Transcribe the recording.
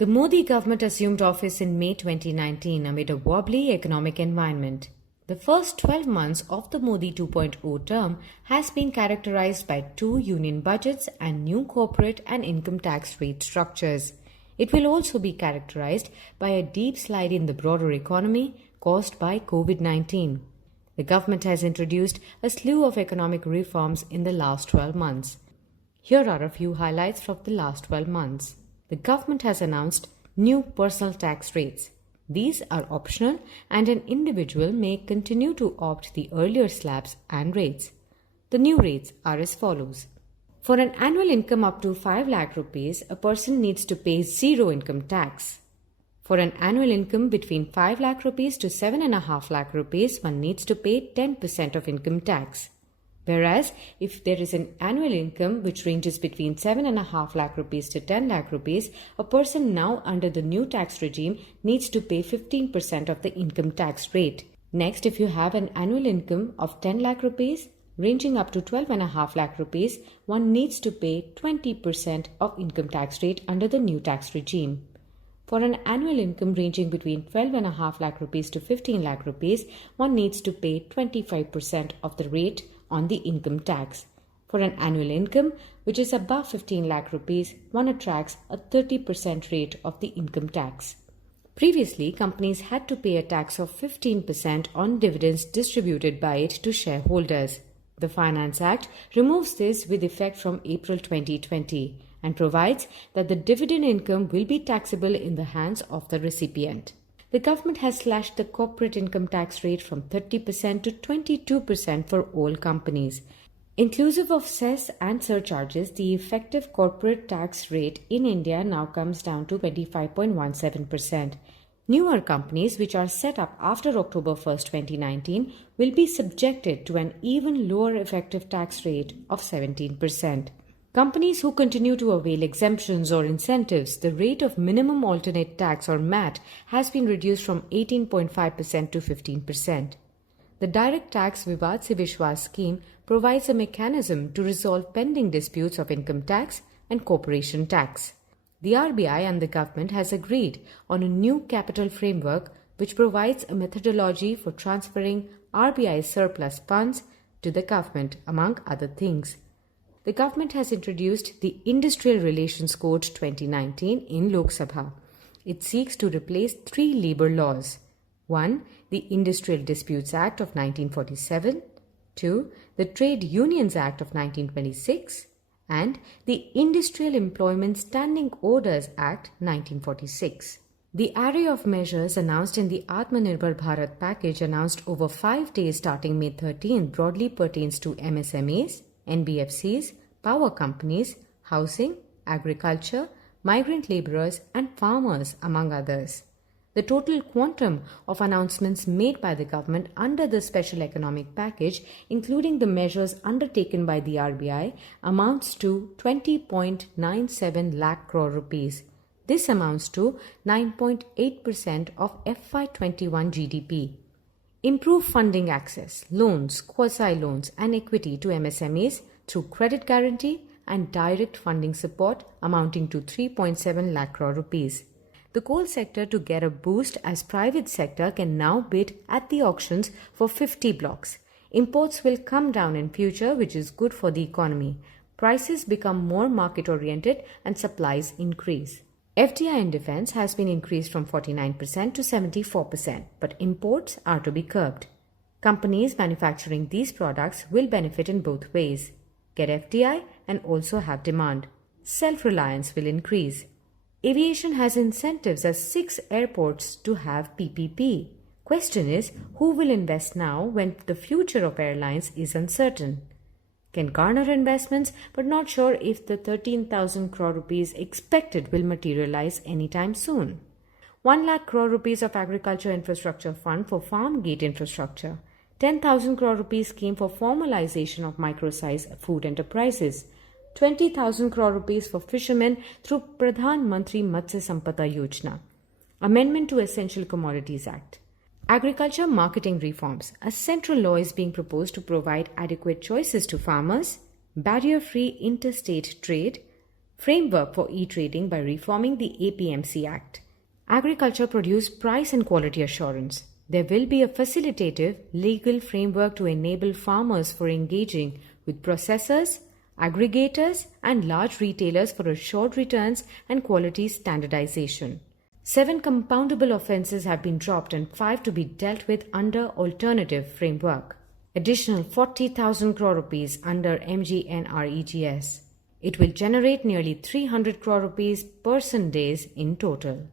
The Modi government assumed office in May 2019 amid a wobbly economic environment. The first 12 months of the Modi 2.0 term has been characterized by two union budgets and new corporate and income tax rate structures. It will also be characterized by a deep slide in the broader economy caused by COVID-19. The government has introduced a slew of economic reforms in the last 12 months. Here are a few highlights from the last 12 months. The government has announced new personal tax rates. These are optional and an individual may continue to opt the earlier slabs and rates. The new rates are as follows. For an annual income up to 5 lakh rupees, a person needs to pay zero income tax. For an annual income between 5 lakh rupees to 7.5 lakh rupees, one needs to pay 10% of income tax. Whereas, if there is an annual income which ranges between 7.5 lakh rupees to 10 lakh rupees, a person now under the new tax regime needs to pay 15% of the income tax rate. Next, if you have an annual income of 10 lakh rupees, ranging up to 12.5 lakh rupees, one needs to pay 20% of income tax rate under the new tax regime. For an annual income ranging between 12.5 lakh rupees to 15 lakh rupees, one needs to pay 25% of the rate on the income tax. For an annual income which is above 15 lakh rupees, one attracts a 30% rate of the income tax. Previously, companies had to pay a tax of 15% on dividends distributed by it to shareholders. The Finance Act removes this with effect from April 2020 and provides that the dividend income will be taxable in the hands of the recipient. The government has slashed the corporate income tax rate from 30% to 22% for all companies. Inclusive of cess and surcharges, the effective corporate tax rate in India now comes down to 25.17%. Newer companies which are set up after October 1, 2019 will be subjected to an even lower effective tax rate of 17%. Companies who continue to avail exemptions or incentives, the rate of minimum alternate tax or MAT has been reduced from 18.5% to 15%. The Direct Tax Vivad Se Vishwas scheme provides a mechanism to resolve pending disputes of income tax and corporation tax. The RBI and the government has agreed on a new capital framework which provides a methodology for transferring RBI surplus funds to the government, among other things. The government has introduced the Industrial Relations Code 2019 in Lok Sabha. It seeks to replace three labour laws. 1. The Industrial Disputes Act of 1947. 2. The Trade Unions Act of 1926. And the Industrial Employment Standing Orders Act 1946. The array of measures announced in the Atmanirbhar Bharat package announced over 5 days starting May 13 broadly pertains to MSMEs, NBFCs, power companies, housing, agriculture, migrant labourers and farmers, among others. The total quantum of announcements made by the government under the Special Economic Package, including the measures undertaken by the RBI, amounts to 20.97 lakh crore rupees. This amounts to 9.8% of FY21 GDP. Improve funding access, loans, quasi-loans and equity to MSMEs through credit guarantee and direct funding support amounting to 3.7 lakh crore rupees. The coal sector to get a boost as private sector can now bid at the auctions for 50 blocks. Imports will come down in future, which is good for the economy. Prices become more market-oriented and supplies increase. FDI in defence has been increased from 49% to 74%, but imports are to be curbed. Companies manufacturing these products will benefit in both ways. Get FDI and also have demand. Self-reliance will increase. Aviation has incentives as 6 airports to have PPP. Question is, who will invest now when the future of airlines is uncertain? Can garner investments but not sure if the 13,000 crore rupees expected will materialize anytime soon. 1 lakh crore rupees of agriculture infrastructure fund for farm gate infrastructure. 10,000 crore rupees scheme for formalization of micro-size food enterprises. 20,000 crore rupees for fishermen through Pradhan Mantri Matsya Sampada Yojana. Amendment to Essential Commodities Act. Agriculture marketing reforms. A central law is being proposed to provide adequate choices to farmers, barrier-free interstate trade, framework for e-trading by reforming the APMC Act. Agriculture Produce Price and Quality Assurance. There will be a facilitative legal framework to enable farmers for engaging with processors, aggregators, and large retailers for assured returns and quality standardization. 7 compoundable offences have been dropped and 5 to be dealt with under alternative framework. Additional 40,000 crore rupees under MGNREGS. It will generate nearly 300 crore rupees person days in total.